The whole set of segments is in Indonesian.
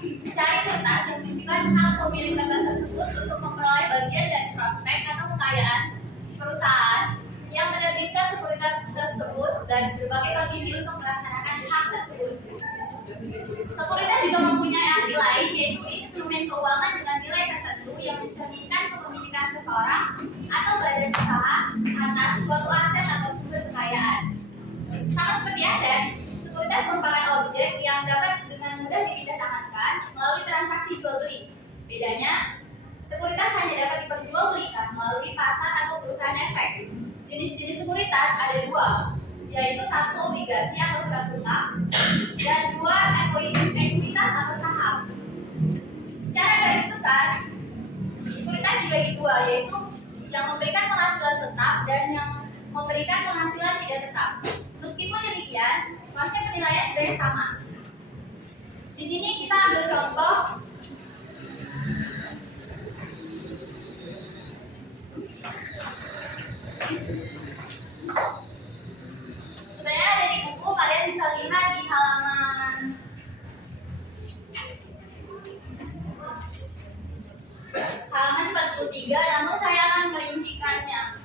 secari kertas yang menunjukkan hak pemilik kertas tersebut untuk memperoleh bagian dari prospek atau kekayaan perusahaan yang menerbitkan sekuritas tersebut dan berbagai kondisi untuk melaksanakan hak tersebut. Sekuritas juga mempunyai arti lain, yaitu instrumen keuangan dengan nilai tertentu yang mencerminkan kepemilikan seseorang atau badan usaha atas suatu aset atau sumber kekayaan. Sama seperti aset, sekuritas merupakan objek yang dapat dengan mudah dipindah-tangankan melalui transaksi jual beli. Bedanya, sekuritas hanya dapat diperjualbelikan melalui pasar atau perusahaan efek. Jenis-jenis sekuritas ada dua, yaitu satu obligasi atau surat utang dan dua ekuitas atau saham. Secara garis besar, sekuritas dibagi dua, yaitu yang memberikan penghasilan tetap dan yang memberikan penghasilan tidak tetap. Meskipun demikian, konsep penilaian sebenarnya sama. Di sini kita ambil contoh sebenarnya ada di buku, kalian bisa lihat di halaman 43, namun saya akan merincikannya.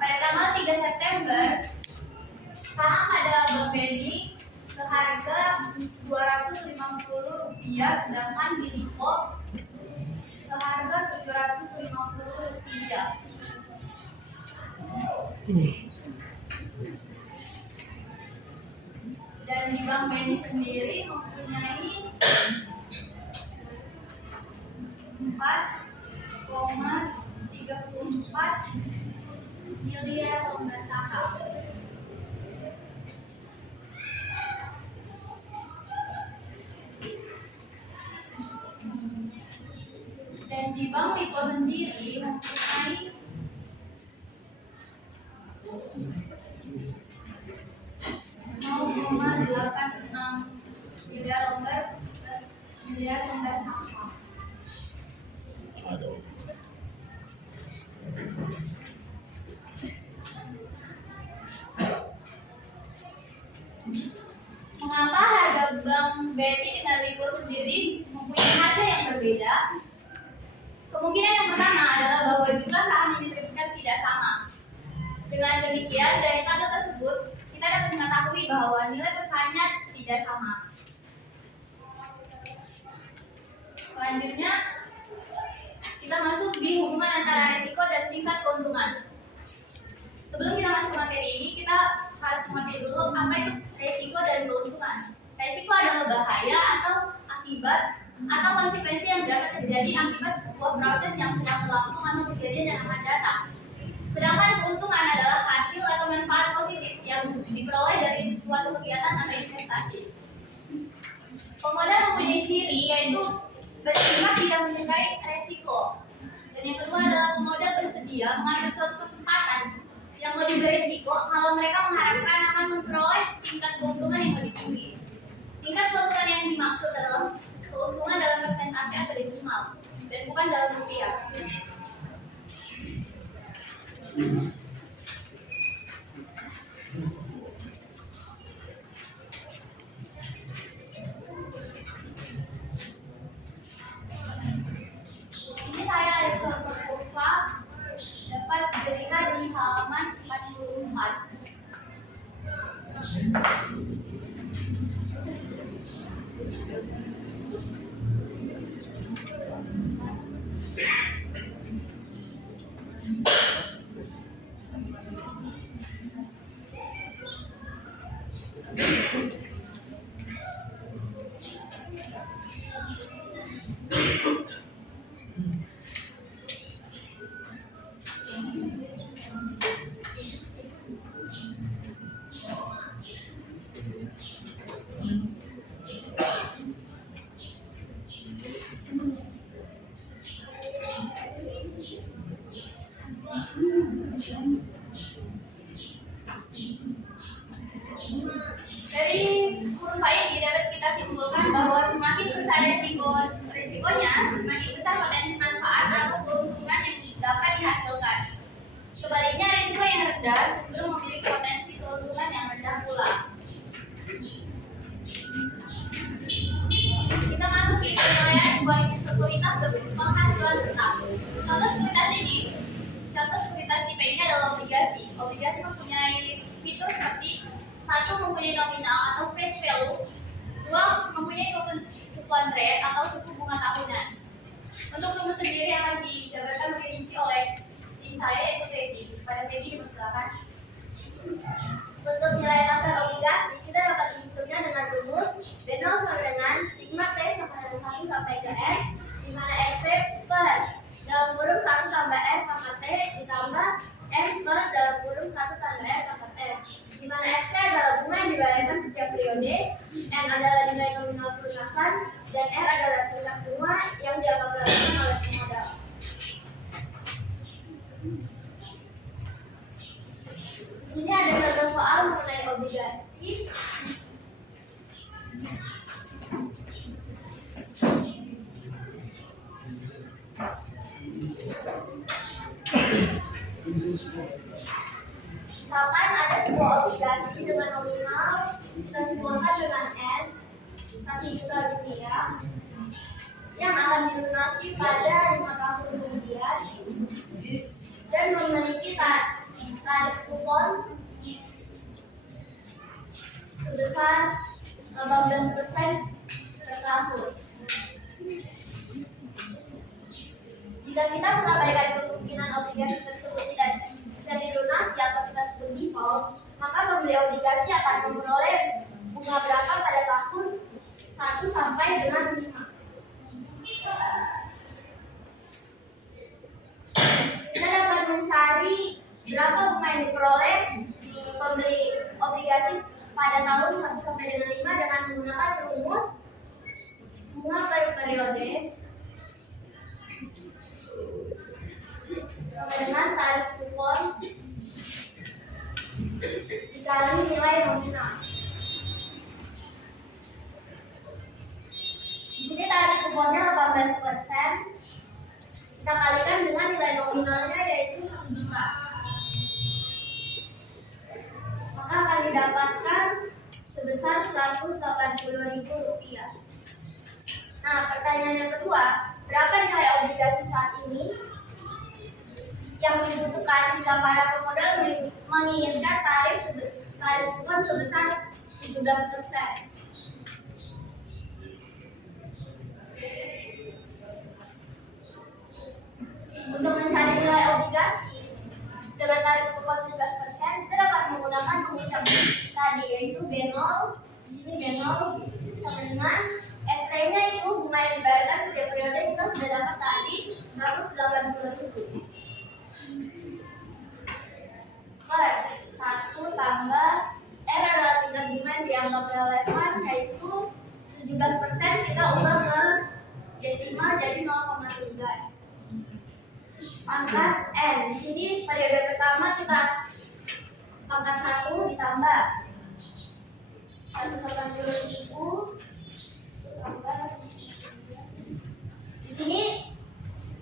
Pada tanggal 3 September, saham ada Bank BNI seharga Rp250, sedangkan di Lipo seharga Rp750. Dan di Bank BNI sendiri mempunyai 4,34 miliar lembar saham. Dan di Bank Lipo sendiri mempunyai 0,86 miliar lembar saham. Mengapa harga Bank BNI dengan Lipo sendiri mempunyai harga yang berbeda? Kemungkinan yang pertama adalah bahwa jumlah saham yang diterbitkan tidak sama. Dengan demikian, dari tabel tersebut kita dapat mengetahui bahwa nilai perusahaannya tidak sama. Selanjutnya, kita masuk di hubungan antara risiko dan tingkat keuntungan. Sebelum kita masuk ke materi ini, kita harus mengerti dulu apa itu risiko dan keuntungan. Risiko adalah bahaya atau akibat atau konsekuensi yang dapat terjadi akibat sebuah proses yang sedang berlangsung atau kejadian yang akan datang. Sedangkan keuntungan adalah hasil atau manfaat positif yang diperoleh dari suatu kegiatan atau investasi. Pemodal mempunyai ciri yaitu bersifat tidak menyukai resiko. Dan yang kedua adalah pemodal bersedia mengambil suatu kesempatan yang lebih beresiko kalau mereka mengharapkan akan memperoleh tingkat keuntungan yang lebih tinggi. Tingkat keuntungan yang dimaksud adalah keuntungan dalam persentase atau desimal dan bukan dalam rupiah. Ini saya ada contoh kurva dapat dilihat di halaman 44. risikonya, semakin besar potensi manfaat atau keuntungan yang dapat dihasilkan. Sebaliknya, risiko yang rendah cenderung memiliki potensi keuntungan yang rendah pula. Kita masuki penilaian sebuah sekuritas berpenghasilan tetap. Contoh sekuritas tipe ini adalah obligasi. Obligasi mempunyai fitur seperti: 1. Mempunyai nominal atau face value. 2. Mempunyai coupon rate atau suku bunga tahunan. Untuk rumus sendiri akan dijabarkan lebih rinci oleh tim saya, yaitu Feby. Pada Feby dipersilakan. Untuk nilai pasar obligasi, kita dapat menghitungnya dengan rumus B0 sama dengan sigma T sama dengan 1 sampai ke N, di mana FP per dalam kurung 1 tambah F tambah T ditambah M per dalam kurung 1 tambah F tambah F, di mana FP adalah bunga yang dibayarkan setiap periode, N adalah nilai nominal pelunasan, dan R adalah tingkat bunga yang dianggap relevan oleh pemodal. Di sini ada satu soal mengenai obligasi. Misalkan ada sebuah obligasi dengan nominal kita simbolkan dengan N 1 juta rupiah yang akan dilunasi pada 5 tahun kemudian dan memiliki tarif kupon sebesar 18% per tahun. Jika kita mengabaikan kemungkinan obligasi tersebut tidak bisa dilunasi atau kita sebut default, maka pembeli obligasi akan memperoleh bunga berapa pada tahun 1 sampai dengan 5. Kita dapat mencari berapa bunga yang diperoleh pembeli obligasi pada tahun 1 sampai dengan 5 dengan menggunakan rumus bunga per periode dengan tarif kupon dikali nilai nominal. Di sini tarif kuponnya 18%. Kita kalikan dengan nilai nominalnya yaitu 1 juta. Maka akan didapatkan sebesar Rp180.000. Nah, pertanyaan yang kedua, berapa nilai obligasi saat ini yang dibutuhkan jika para pemodal menginginkan tarif kupon sebesar 17%? Untuk mencari nilai obligasi dengan tarif kupon 17%, kita dapat menggunakan rumus yang tadi, yaitu B0. Di sini B0 sama dengan FT-nya itu bunga yang dibayarkan setiap periode. Kita sudah dapat tadi 180.000 per 1 tambah R adalah tingkat bunga yang dianggap relevan, yaitu 17%. Kita ubah ke desimal jadi 0,17. Pangkat N. Di sini periode pertama kita pangkat 1 ditambah 180.000 tambah. Di sini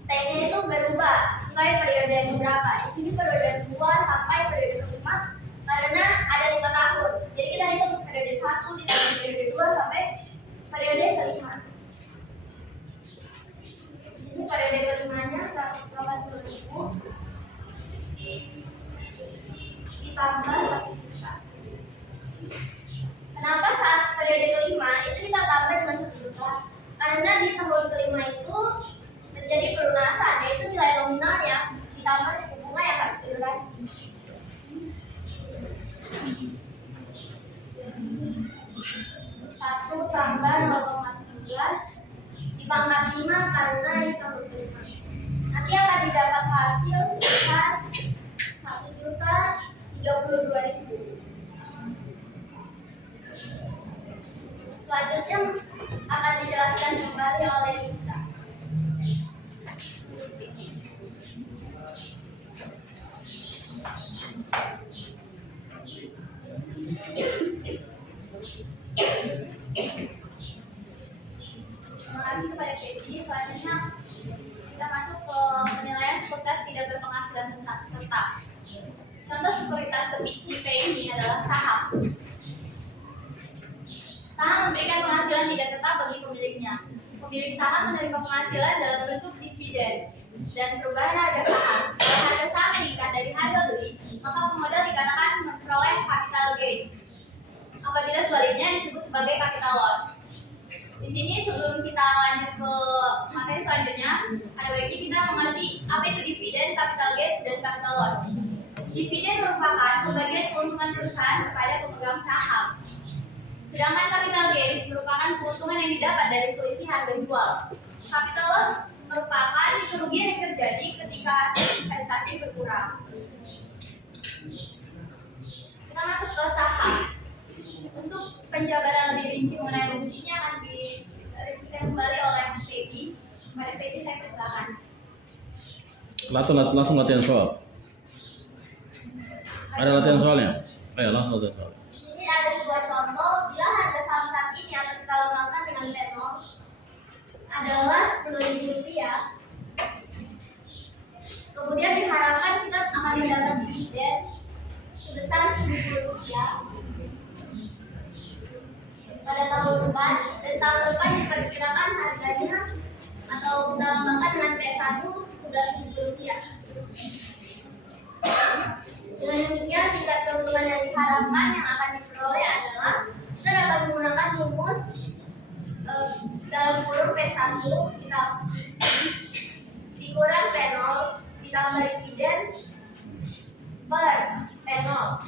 T-nya itu berubah sesuai periode yang berapa. Di sini periode 2 sampai periode 5 karena ada 5 tahun. Jadi kita hitung periode 1 ditambah periode 2 sampai periode kelima. Ini periode kelimanya 180.000 ditambah 1 juta. Kenapa saat periode kelima itu kita tambah dengan 1 juta? Karena di tahun kelima itu terjadi pelunasan, yaitu nilai nominalnya ditambah suku bunga yang harus dilunasi. Satu tambah 0,17 dipangkat 5 karena ini tahun kelima. Nanti akan didapat hasil sebesar 1.032.000. Selanjutnya akan dijelaskan kembali oleh Lisa. Terima kasih. bersifat tidak tetap bagi pemiliknya. Pemilik saham menerima penghasilan dalam bentuk dividen dan perubahan harga saham. Kalau harga saham meningkat dari harga beli, maka pemodal dikatakan memperoleh capital gains. Apabila sebaliknya disebut sebagai capital loss. Di sini sebelum kita lanjut ke materi selanjutnya, ada baiknya kita mengerti apa itu dividen, capital gains, dan capital loss. Dividen merupakan pembagian keuntungan perusahaan kepada pemegang saham. Sedangkan capital gains merupakan keuntungan yang didapat dari selisih harga jual. Capital loss merupakan kerugian yang terjadi ketika investasi berkurang. Kita masuk ke saham. Untuk penjabaran lebih rinci mengenai fungsinya akan dirincikan kembali oleh Peggy. Mari Peggy, saya persilakan. Langsung latihan soal. Ada latihan soalnya? Ayo langsung latihan soal. Ini ada sebuah contoh bila harga saham saat ini atau kalau melakukan dengan P0 adalah Rp10.000. Kemudian diharapkan kita akan mendapat dividen sebesar Rp10.000 pada tahun depan, dan tahun depan diperkirakan harganya atau ditambahkan dengan P1 sudah Rp10.000. Dengan demikian tingkat keuntungan yang diharapkan yang akan diperoleh adalah kita dapat menggunakan rumus dalam kurung P1 dikurang P0 ditambah dividen per P0.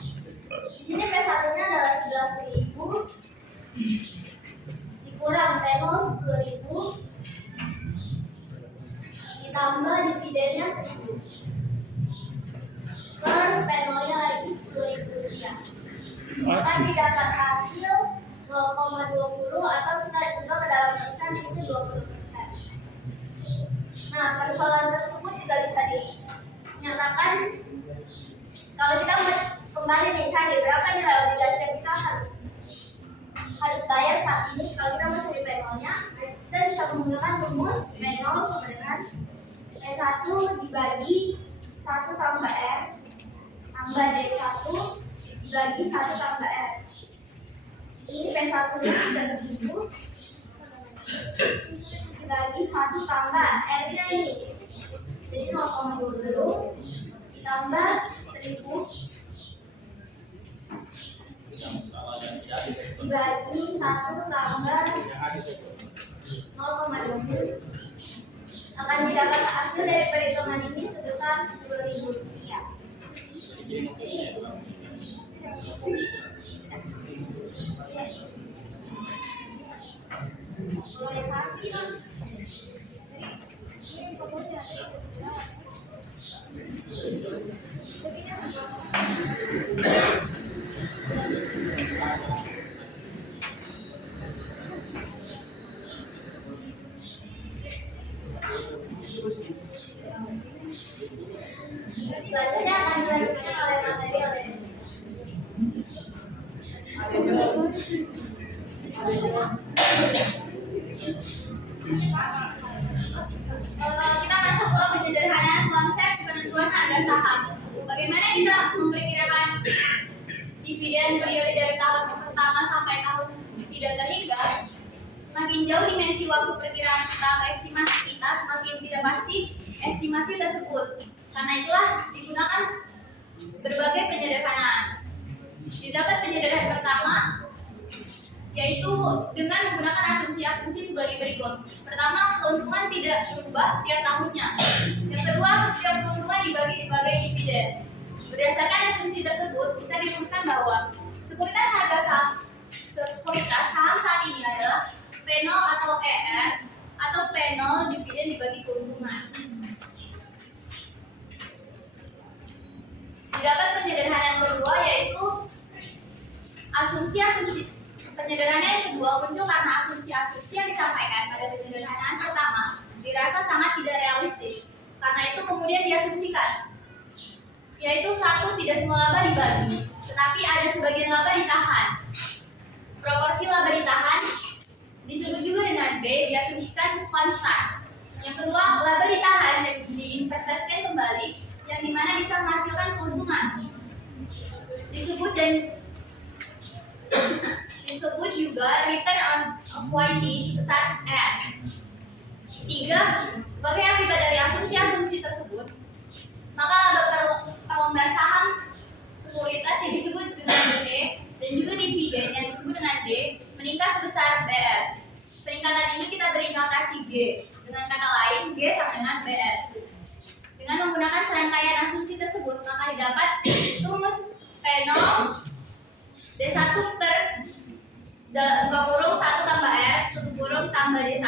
Di sini P1-nya adalah 11.000 dikurang P0 10.000 ditambah dividennya 1.000 per P0-nya lagi Rp10.000. Maka didapat hasil 0,20 atau kita ubah ke dalam persen itu 20%. Nah, persoalan tersebut juga bisa dinyatakan kalau kita kembali nih cari berapa nilai obligasi yang kita harus bayar saat ini. Kalau kita mau cari P0-nya, kita bisa menggunakan rumus P0 sama dengan P1 dibagi 1 tambah R tambah D1 dibagi 1 tambah R. Ini P1-nya sudah 1.000 dibagi 1 tambah R-nya ini. Jadi 0,20 ditambah 1.000 dibagi 1 tambah 0,20 akan didapat hasil dari perhitungan ini sebesar Rp10.000. Selanjutnya akan dilanjutkan oleh material ya. Kita masuk ke penyederhanaan konsep penentuan harga saham. Bagaimana kita memperkirakan dividen periode dari tahun pertama sampai tahun tidak terhingga? Semakin jauh dimensi waktu perkiraan kita atau estimasi kita, semakin tidak pasti estimasi tersebut. Karena itulah digunakan berbagai penyederhanaan. Didapat penyederhanaan pertama, yaitu dengan menggunakan asumsi-asumsi sebagai berikut. Pertama, keuntungan tidak berubah setiap tahunnya. Yang kedua, setiap keuntungan dibagi sebagai dividen. Berdasarkan asumsi tersebut, bisa dirumuskan bahwa sekuritas saham saat ini adalah P0 atau ER atau P0 dividen dibagi keuntungan. Didapat penyederhanaan yang kedua, yaitu asumsi-asumsi. Penyederhanaan yang kedua muncul karena asumsi-asumsi yang disampaikan pada penyederhanaan pertama dirasa sangat tidak realistis. Karena itu kemudian diasumsikan, yaitu satu, tidak semua laba dibagi, tetapi ada sebagian laba ditahan. Proporsi laba ditahan disebut juga dengan B, diasumsikan konstan. Yang kedua, laba ditahan dan diinvestasikan kembali, yang dimana bisa menghasilkan keuntungan. Disebut juga juga return on equity sebesar R. 3. Sebagai akibat dari asumsi-asumsi tersebut, maka laba per saham sekuritas yang disebut dengan D dan juga dividen yang disebut dengan D meningkat sebesar BR. Peningkatan ini kita beri notasi G. Dengan kata lain, G sama dengan BR. Dengan menggunakan serangkaian asumsi tersebut, maka didapat rumus P0 D1 per buka kurung 1 tambah R tutup kurung tambah D1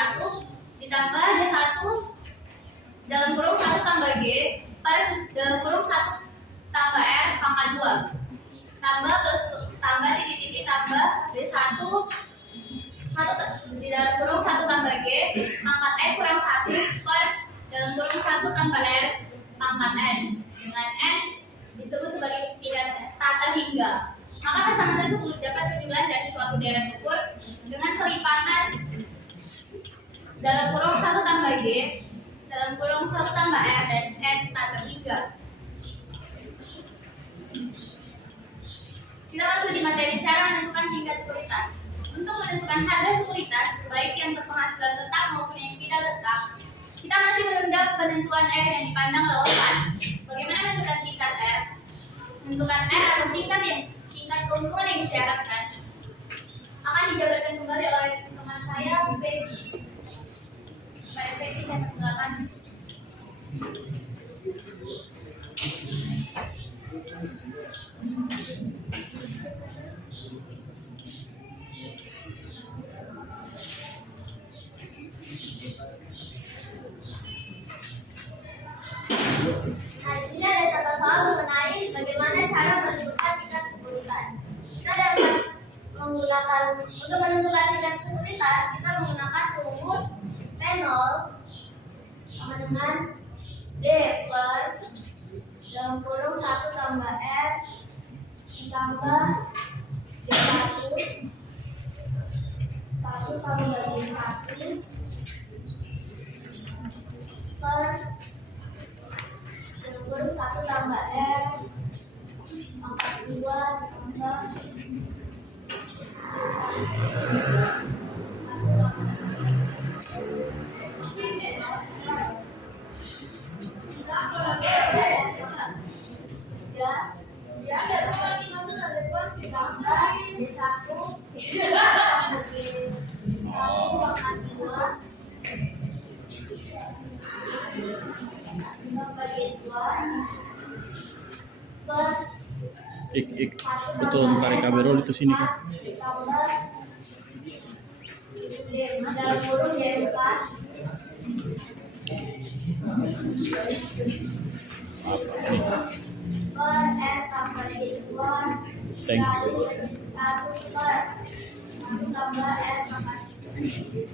ditambah D1 dalam kurung 1 tambah G per dalam kurung 1 tambah R pangkat 2 tambah terus tambah titik-titik tambah D1 di dalam kurung 1 tambah G pangkat N kurang 1 per dalam kurung 1 tambah R pangkat N dengan N disebut sebagai tidak tak terhingga. Maka pasangan tersebut dapat penjumlahan dari suatu deret ukur dengan kelipatan dalam kurung 1 tambah G dalam kurung 1 tambah R dan N tak terhingga. Kita masuk di materi cara menentukan tingkat sekuritas. Untuk menentukan harga sekuritas, baik yang berpenghasilan tetap maupun yang tidak tetap, kita masih menunda penentuan R yang dipandang relevan. Bagaimana menentukan tingkat R? Menentukan R atau tingkat keuntungan yang disyaratkan akan dijabarkan kembali oleh teman saya, Peggy. Pak Peggy, saya persilakan. Nah, di sini ada tata soal mengenai bagaimana cara menentukan tingkat sekuritas. Kita dapat menggunakan untuk menentukan tingkat sekuritas, kita menggunakan rumus P0 sama dengan D per dalam kurung 1 tambah R ditambah D1 1 tambah D1 per kurung 1 tambah R pangkat 2 tambah betul tarik kamera itu sini kan. Dalam kurung D4 per R tambah D2 Thank you. kali 1 per 1 tambah R pangkat